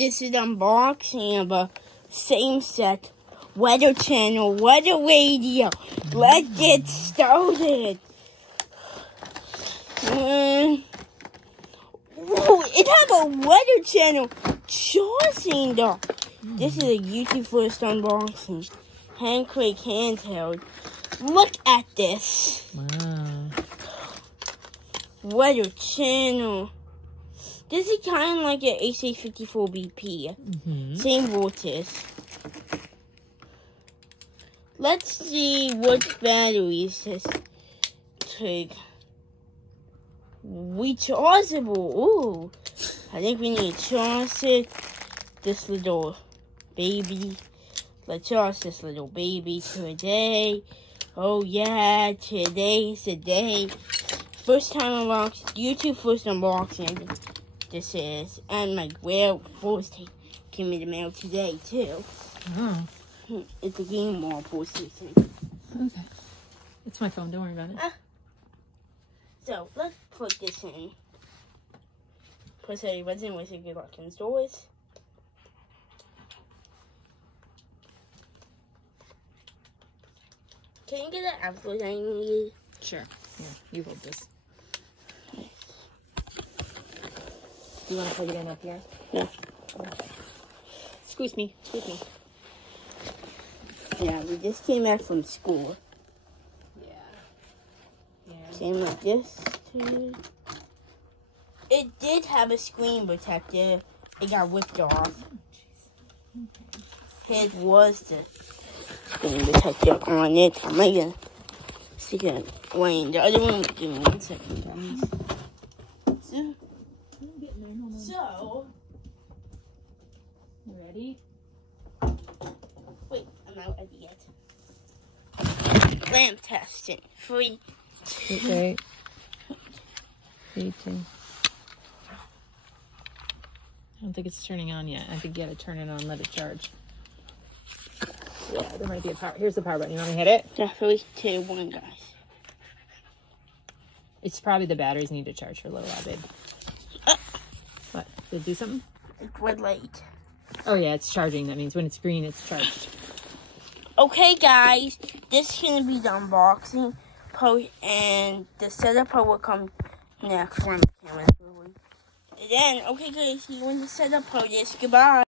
This is unboxing of a same set Weather Channel Weather Radio. Let's get started. It has a Weather Channel charging though. This is a YouTube first unboxing. Handcrate handheld. Look at this. Wow. Weather Channel. This is kind of like an HA54BP. Same voltage. Let's see what batteries this take. Rechargeable. Ooh. I think we need to charge it. This little baby. Let's charge this little baby today. Oh yeah, today's the day. First time unboxing, YouTube first unboxing. This is, and my first came in the mail today too. Oh. It's a Game Ball PlayStation. Okay. It's my phone. Don't worry about it. So let's put this in. Plus, I wasn't with a good luck in stores. Can you get the apples I need? Sure. Yeah, you hold this. Do you want to plug it in up here? No. Squeeze me. Squeeze me. Yeah, we just came back from school. Yeah. Same like this. It did have a screen protector. It got ripped off. It was the screen protector on it. I'm gonna stick it away in the other room. Give me 1 second, guys. So, Ready? wait, I'm not ready yet. Lamp testing. 3, 2. Okay. 3, 2. I don't think it's turning on yet. I think you gotta turn it on, let it charge. Yeah, there might be a power. Here's the power button. You want me to hit it? Yeah, 3, 2, 1, guys. It's probably the batteries need to charge for a little while, babe. What? Did it do something? It's red light. Oh yeah, it's charging. That means when it's green, it's charged. Okay, guys, this is gonna be the unboxing post, and the setup part will come next when the camera's rolling. And then, okay, guys, see you when the setup part is. Goodbye.